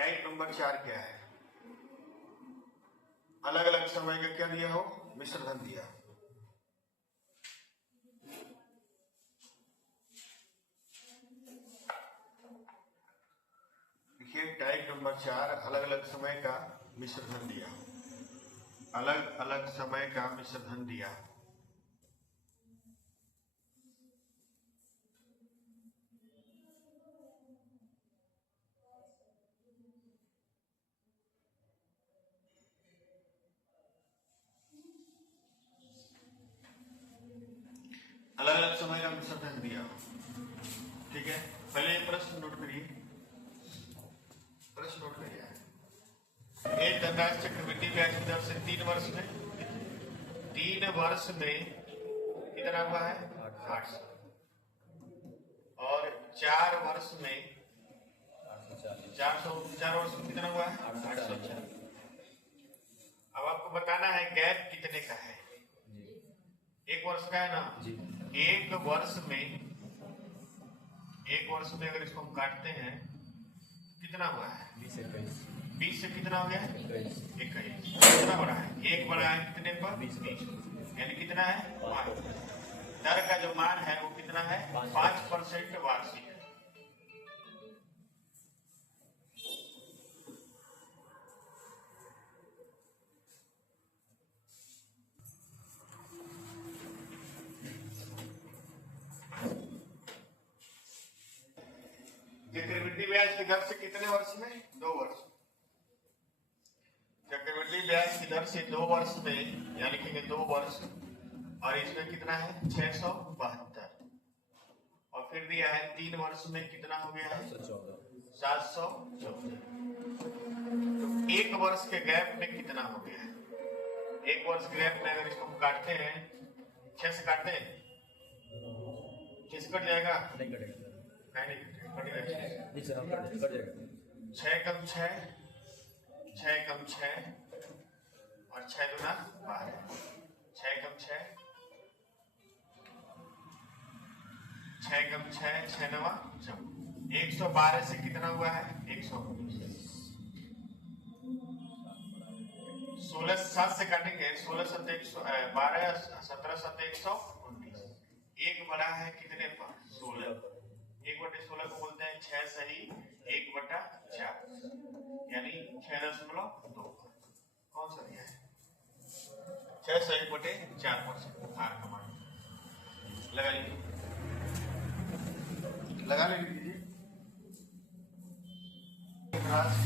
Type number 4 क्या है? अलग अलग समय का क्या दिया हो? मिश्र धन दिया। देखिए टाइप नंबर 4 अलग अलग समय का मिश्र धन दिया, अलग अलग समय का मिश्र धन दिया। अलग अलग समय का मिश्र धन दिया, ठीक है। पहले प्रश्न नोट करिए, प्रश्न नोट करिए। एक धनराशि चक्रवृद्धि ब्याज की दर से 3 वर्ष में, 3 वर्ष में कितना हुआ है? 800। और 4 वर्ष में 4 वर्ष में कितना हुआ है? 804। अब आपको बताना है गैप कितने का है। 1 वर्ष का है ना? 1 वर्ष में अगर इसको हम काटते हैं कितना हुआ है? 20 से कितना हो गया है? 21। कितना बड़ा है? 1 बड़ा है कितने पर? 20। यानी कितना है? 5। दर का जो मान है वो कितना है? 5% वार्षिक है। चक्रवृद्धि ब्याज की दर से कितने वर्ष में? 2 वर्ष। चक्रवृद्धि ब्याज की दर से 2 वर्ष में, यानी कि 2 वर्ष, और इसमें कितना है? 672। और फिर दिया है 3 वर्ष में कितना हो गया है? 714। तो 1 वर्ष के गैप में कितना हो गया है? 1 वर्ष के गैप में अगर इसको हम काटते हैं, 6 से काटते हैं, 6 से कट जाएगा? नहीं कटेगा, नहीं कटेगा। 6 कम 6, 6 कम 6 और 6 दूना 12, 6 कम 6, 6 कम 6, 6 नवा 14। 112 से कितना हुआ है? 119। 16 7 से काटेंगे, 16 7 112, 17 7 119। 1 बड़ा है कितने पर? 16। 1/16 को बोलते हैं 6 सही 1/4, यानी 6.2। कौन सा दिया है? 6 सही 1/4%। आर का मान लगा लीजिए, लगा लीजिए।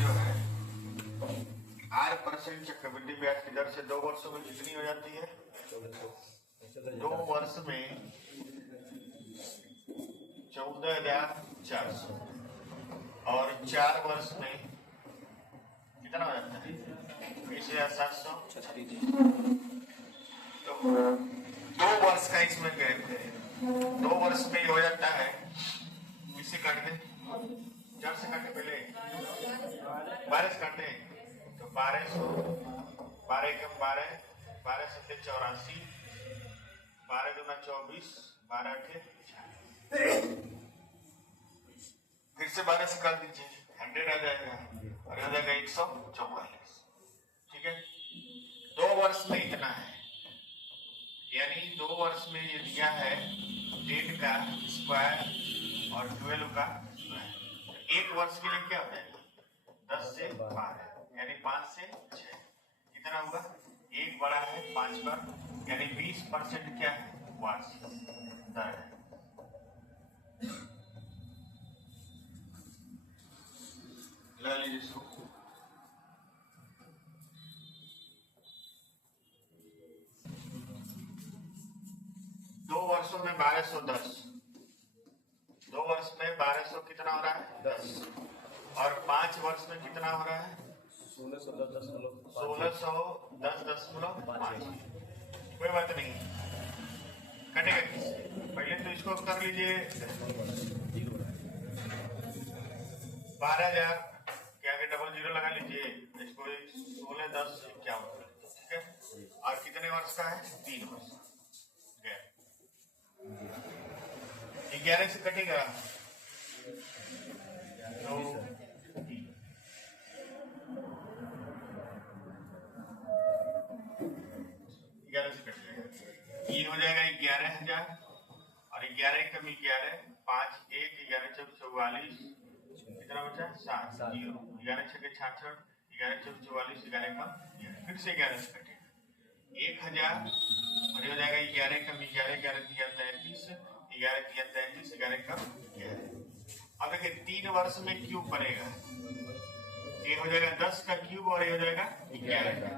जो है 8% चक्रवृद्धि ब्याज की दर से 2 वर्षों में कितनी हो जाती है? 2 वर्ष में 14,400। और 4 वर्ष में कितना हो जाता है? 20,736। तो 2 वर्ष का इसमें गैप है। 2 वर्ष में हो जाता है, इसे काट दें, 4 से काटे, पहले 12 से काटते हैं तो 1200, 12 कम 12, 12 7 84, 12 दूना 24, 12 8 फिर से 12 से काट दीजिए, 100 आ जाएगा और आ जाएगा 144। ठीक है, 2 वर्ष में इतना है, यानी 2 वर्ष में ये दिया है 10 का स्क्वायर और 12 का स्क्वायर। 1 वर्ष के लिए क्या हो जाएगा? 10 से 12, यानी 5 से 6। कितना होगा? 1 बड़ा है 5 पर, यानी 20% क्या है? वार्षिक दर है। लगा लीजिए इसको। दो वर्षों में 1210, 2 वर्ष में 1200 कितना हो रहा है? 10। और 5 वर्ष में कितना हो रहा है? 1610.5। कोई बात नहीं, कटेगा किससे? पहले तो इसको कर लीजिए, 12,000 के आगे डबल 0 लगा लीजिए, इसको 16 10 51। ठीक है, और कितने वर्ष का है? 3 वर्ष। 11 से कटेगा तो कितना बचा 7 0 11 6 66 11 4 44 11 का 11 फिर से 11 से कटेगा 1000 और ये हो जाएगा 11 कम 11 11 दिया 33 11 दिया 33 11 कम 11। अब देखिए 3 वर्ष में क्यूब बनेगा, ये हो जाएगा 10 का क्यूब और ये हो जाएगा 11 का।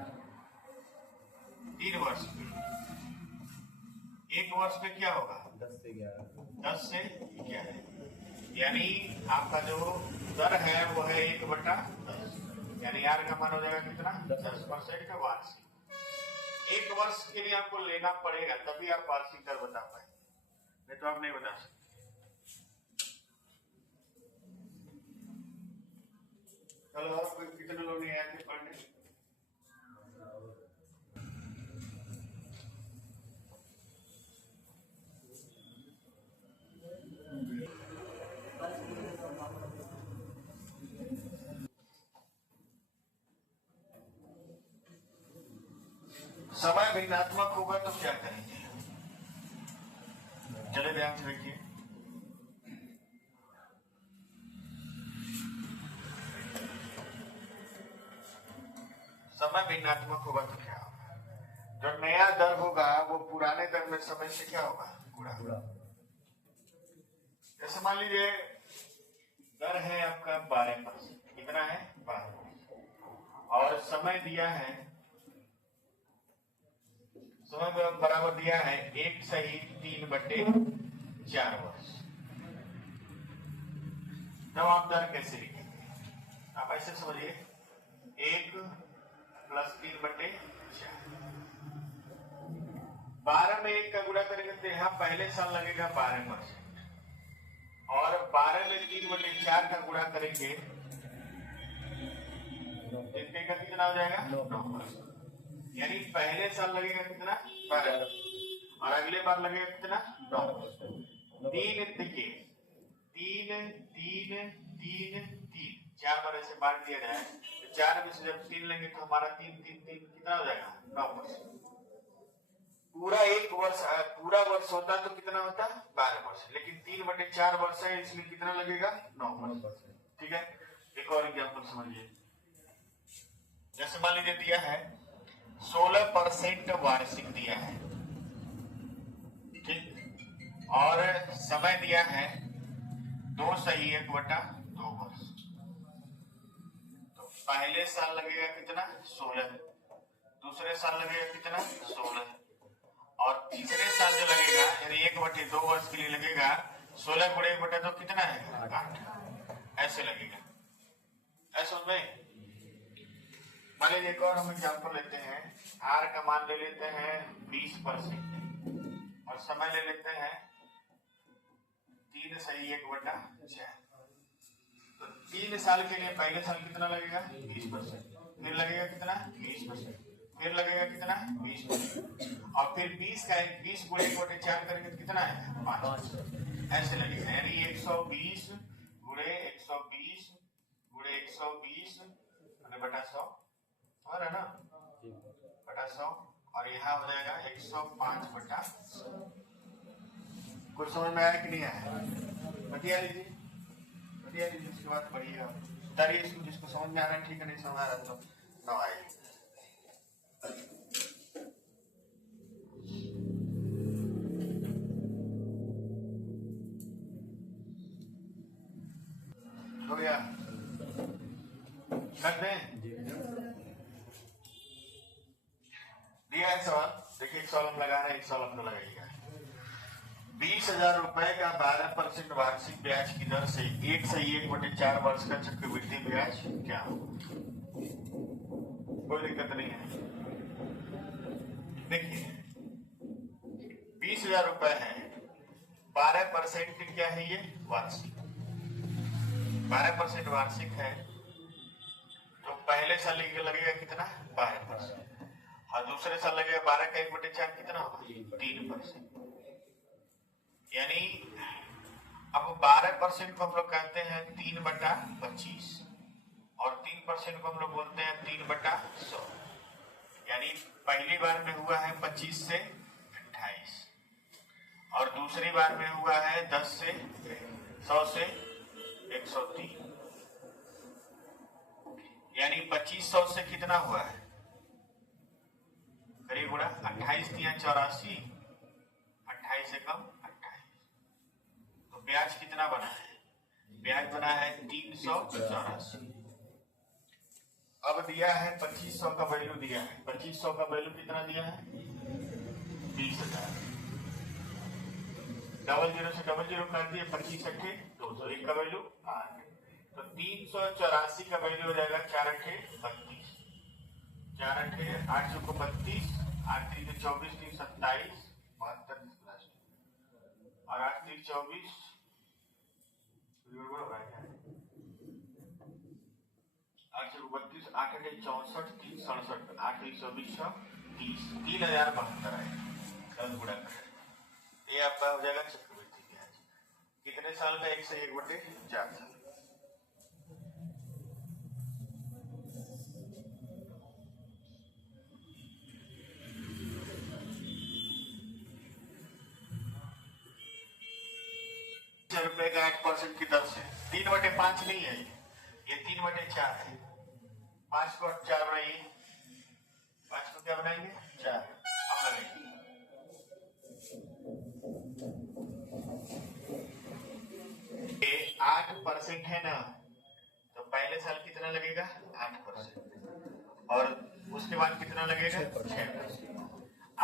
3 वर्ष में 1 वर्ष में क्या होगा 10 से 11 यानी आपका जो दर है वो है 1/10 यानी R का मान हो जाएगा कितना 10% का वार्षिक। 1 वर्ष के लिए आपको लेना पड़ेगा तभी आप वार्षिक दर बता पाए, नहीं तो आप नहीं बता सकते। चलो और कितने लोग नहीं आए थे पढ़ने? समय भिन्नात्मक होगा तो क्या करेंगे? चले ध्यान से देखिए, समय भिन्नात्मक होगा तो क्या होगा? जो नया दर होगा वो पुराने दर में समय से क्या होगा गुणा। जैसे मान लीजिए दर है आपका 12%, कितना है 12 और समय दिया है, समय बराबर दिया है 1 सही 3/4 वर्ष। तब आप दर कैसे लिखेंगे? आप ऐसे समझिए 1 + 3/4 12 में 1 का गुणा करेंगे तो यहाँ पहले साल लगेगा 12% और 12 में 3/4 का गुणा करेंगे देखने का कितना हो जाएगा 9%। यानी पहले साल लगेगा कितना 12 और अगले बार लगेगा कितना 9%। 3 देखिए 3 3 3 3 4 बार ऐसे बांट दिया जाए तो 4 में से जब 3 लेंगे तो हमारा 3 3 3 कितना हो जाएगा 9%। पूरा 1 वर्ष पूरा वर्ष होता तो कितना होता 12%, लेकिन 3/4 वर्ष है इसलिए कितना लगेगा 9%। ठीक है, एक और एग्जाम्पल समझिए। जैसे मान लीजिए दिया है 16% वार्षिक दिया है, ठीक, और समय दिया है 2 सही 1/2 वर्ष। तो पहले साल लगेगा कितना 16, दूसरे साल लगेगा कितना 16 और तीसरे साल जो लगेगा यानी 1/2 वर्ष के लिए लगेगा 16 × 1/2 कितना है 8। ऐसे लगेगा, ऐसे में मान लीजिए एक और हम एग्जाम्पल लेते हैं। R का मान ले लेते हैं 20% और समय ले लेते हैं 3 सही 1/4। तो 3 साल के लिए पहले साल कितना लगेगा 20%, फिर लगेगा कितना 20%, फिर लगेगा कितना 20% और फिर 20 का 20 × 1/4 करेंगे तो कितना है 5%। ऐसे लगेगा यानी 120 × 120 × 120 बटा 100 और है ना बटा 100 और यहाँ हो जाएगा 105/100। कुछ समझ में आया कि नहीं आया? बतिया लीजिए उसके बाद पढ़िएगा, उतारिए इसको, जिसको समझ में आ रहा है ठीक है, नहीं समझ आ रहा तो ना आए। हो गया, कर दें? दिया है सवाल, देखिए एक सवाल हम लगा रहे हैं, एक सवाल अपना लगाइएगा। 20,000 रुपए का 12% वार्षिक ब्याज की दर से 1 सही 1/4 वर्ष का चक्रवृद्धि ब्याज क्या हो? कोई दिक्कत नहीं है। देखिए 20,000 रुपए है, 12% क्या है ये वार्षिक, 12% वार्षिक है तो पहले साल लगेगा कितना 12% और दूसरे साल लगेगा 12 का 1/4 कितना होगा 3%। यानी अब 12% को हम लोग कहते हैं 3/25 और 3% को हम लोग बोलते हैं 3/100। यानी पहली बार में हुआ है 25 से 28 और दूसरी बार में हुआ है 10 से 100 से 103। यानी 2500 से कितना हुआ है, करीब गुणा 28 दिया 84, 28 से कम 28, तो ब्याज कितना बना है, ब्याज बना है 384। अब दिया है 2500 का वैल्यू दिया है, 2500 का वैल्यू कितना दिया है 20,000, 00 से 00 कर दिए, 25 अट्ठे 200, एक का वैल्यू 8, तो 384 का वैल्यू हो जाएगा 4 अट्ठे 32, 4 अट्ठे 8 को 32, 8 3 24, 3 27, 72 और 8 3 24, 8 से 32, 8 अट्ठे 64, 3 67, 8 1 24, 30, 3072 है, 10 गुणा करें, ये आपका हो जाएगा चक्रवृद्धि ब्याज। कितने साल का, 1 से 1/4 साल। रुपए का 8% की दर से 3/5 नहीं है, ये 3/4 है। 5 को 4 बनाइए, 5 को क्या बनाएंगे 4, अब लगाइए 8% है ना, तो पहले साल कितना लगेगा 8% और उसके बाद कितना लगेगा 6%।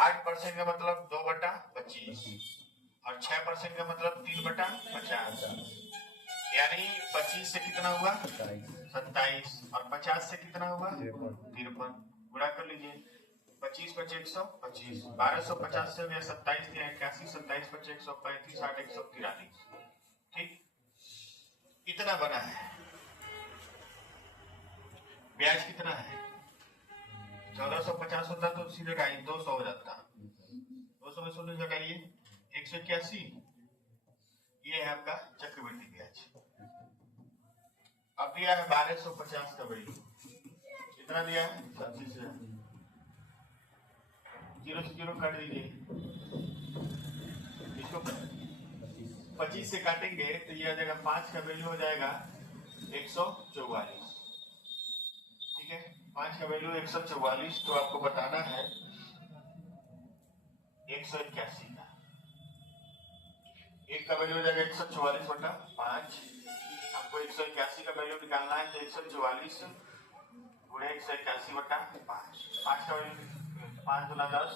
8% का मतलब 2/25 और 6% का मतलब 3/50, यानी 25 से कितना हुआ 27 और 50 से कितना हुआ 53, गुणा कर लीजिए, 25 × 125, 1250 से 27 दिया 81, 27 × 135, 8 143, ठीक, इतना बना है। ब्याज कितना है 1450 होता तो सीधे 200 हो जाता, 200 में 0 घटाइए 181, ये है आपका चक्रवृद्धि ब्याज। अब दिया है 1250 का वैल्यू, कितना दिया है 25,000, 0 से 0 काट दीजिए, इसको 25 से काटेंगे तो ये आ जाएगा 5 का वैल्यू हो जाएगा 144, ठीक है, 5 का वैल्यू 144, तो आपको बताना है 181 का, एक का वैल्यू हो जाएगा 144/5, आपको 181 का वैल्यू निकालना है, तो 144 गुणे 181/5, 5 का वैल्यू 5 × 10,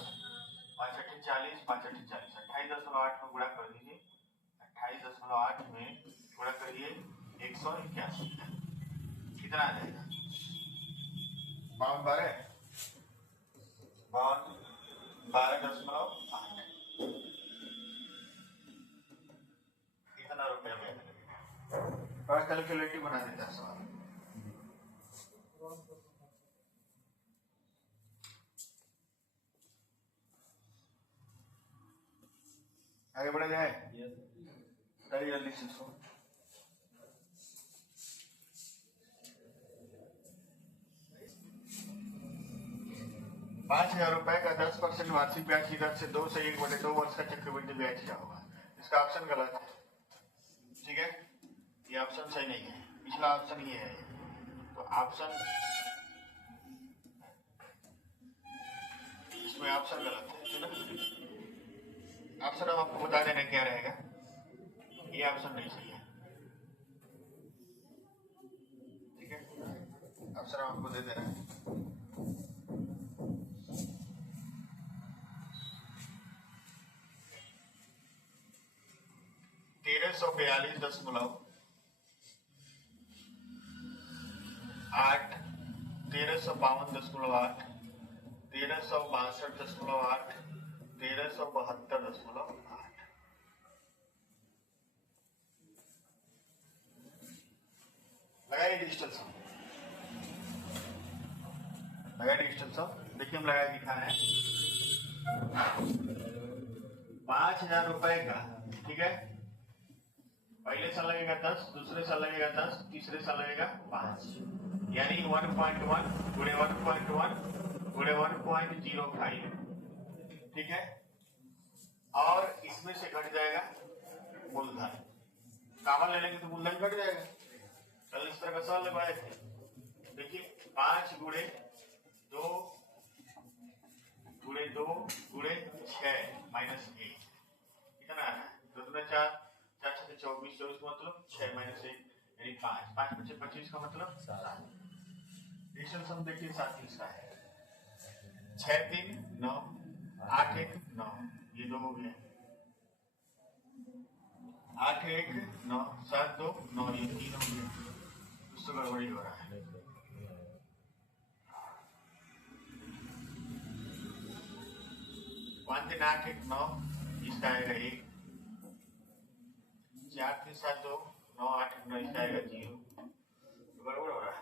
5 × 40, 5 × 40, 28.8 में गुणा कर दीजिए, 28.8 में गुणा करिए 181, कितना आ जाएगा 52 12.8, कितना रुपया में लगेगा, कैलकुलेटिव बना देता है सवाल। आगे बढ़ा जाए, बताइए जल्दी से इसको। ₹5,000 का 10% वार्षिक ब्याज की दर से 2 से 1/2 वर्ष का चक्रवृद्धि ब्याज क्या होगा, इसका ऑप्शन गलत है, ठीक है, ये ऑप्शन सही नहीं है, पिछला ऑप्शन ये है, तो ऑप्शन इसमें ऑप्शन गलत है ना, ऑप्शन हम आपको बता देना क्या रहेगा, ये ऑप्शन नहीं सही है, ठीक है, ऑप्शन हम आपको दे दे रहे हैं। ₹1342.8, 1352.8, 1362.8, 1372.8, लगाइए डिजिटल सम, लगाइए डिजिटल सम, देखिए हम लगा दिखा रहे हैं ₹5,000 का, ठीक है, पहले साल लगेगा 10, दूसरे साल लगेगा 10, तीसरे साल लगेगा 5, यानी 1.1 गुणे 1.1 गुणे 1.05, ठीक है, और इसमें से घट जाएगा मूलधन, कामन ले लेंगे तो मूलधन घट जाएगा, कल इस तरह का सवाल लगवाए थे, देखिए 5 गुणे 2 गुणे 6 माइनस 1 कितना आ रहा है? 2 दूना 4, 4 छक्के 24, 24 का मतलब 6 माइनस 1 यानी 5, 5 बचे 25 का मतलब 7। डिजिटल सम देखिए 7 इसका है 6 3 9 8 1 9 ये 2 हो गया 8 1 9 7 2 9 ये 3 हो गया कुछ तो गड़बड़ी हो रहा है 5 3 8 1 9 इसका आएगा 1 4 3 7 2 9 8 1 9 इसका आएगा 0 गड़बड़ हो रहा है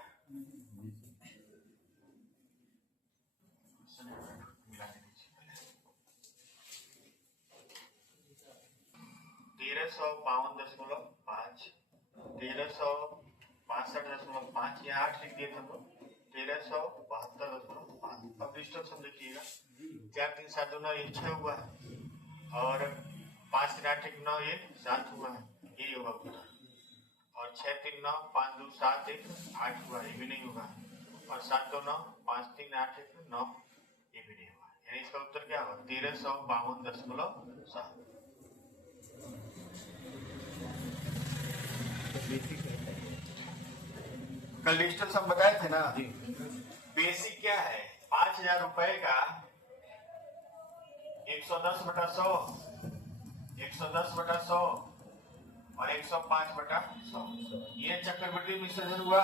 मिला के दीजिए 1352.5 1362.5 यहाँ 8 लिख दिए थे तो 1372.5 अब डिजिटल सम देखिएगा 4 3 7 2 9 ये 6 हुआ है और 5 3 8 1 9 ये 7 हुआ है ये होगा पूरा और 6 3 9 5 2 7 1 8 हुआ ये भी नहीं होगा और 7 2 9 5 3 8 1 9 ये भी नहीं हुआ यानी इसका उत्तर क्या होगा 1352.7 कल डिजिटल सम बताए थे ना बेसिक क्या है 5,000 रुपए का 110/100 110/100 और 105/100 ये चक्रवृद्धि विसर्जन हुआ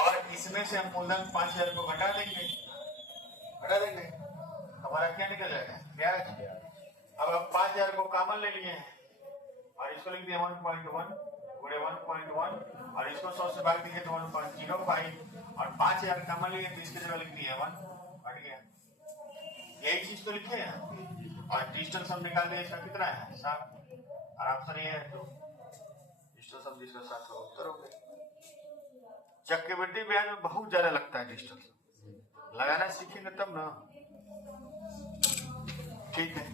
और इसमें से हम मूलधन 5,000 को घटा देंगे हमारा क्या निकल जाएगा ब्याज अब हम 5,000 को कॉमन ले लिए और इसको लिख दिया 1.1 गुणे 1.1 और इसको 100 से भाग दिए तो 1.05 और 5,000 कॉमन लिए तो इसके जगह लिख दिया 1 बढ़ गया यही चीज तो लिखे हैं और डिजिटल सम निकाल दिया इसका कितना है 7 और ऑप्शन ये है तो डिजिटल सम जिसका 7 का उत्तर हो गया चक्रवृद्धि ब्याज में बहुत ज्यादा लगता है डिजिटल सम लगाना सीखेंगे तब ना ठीक है।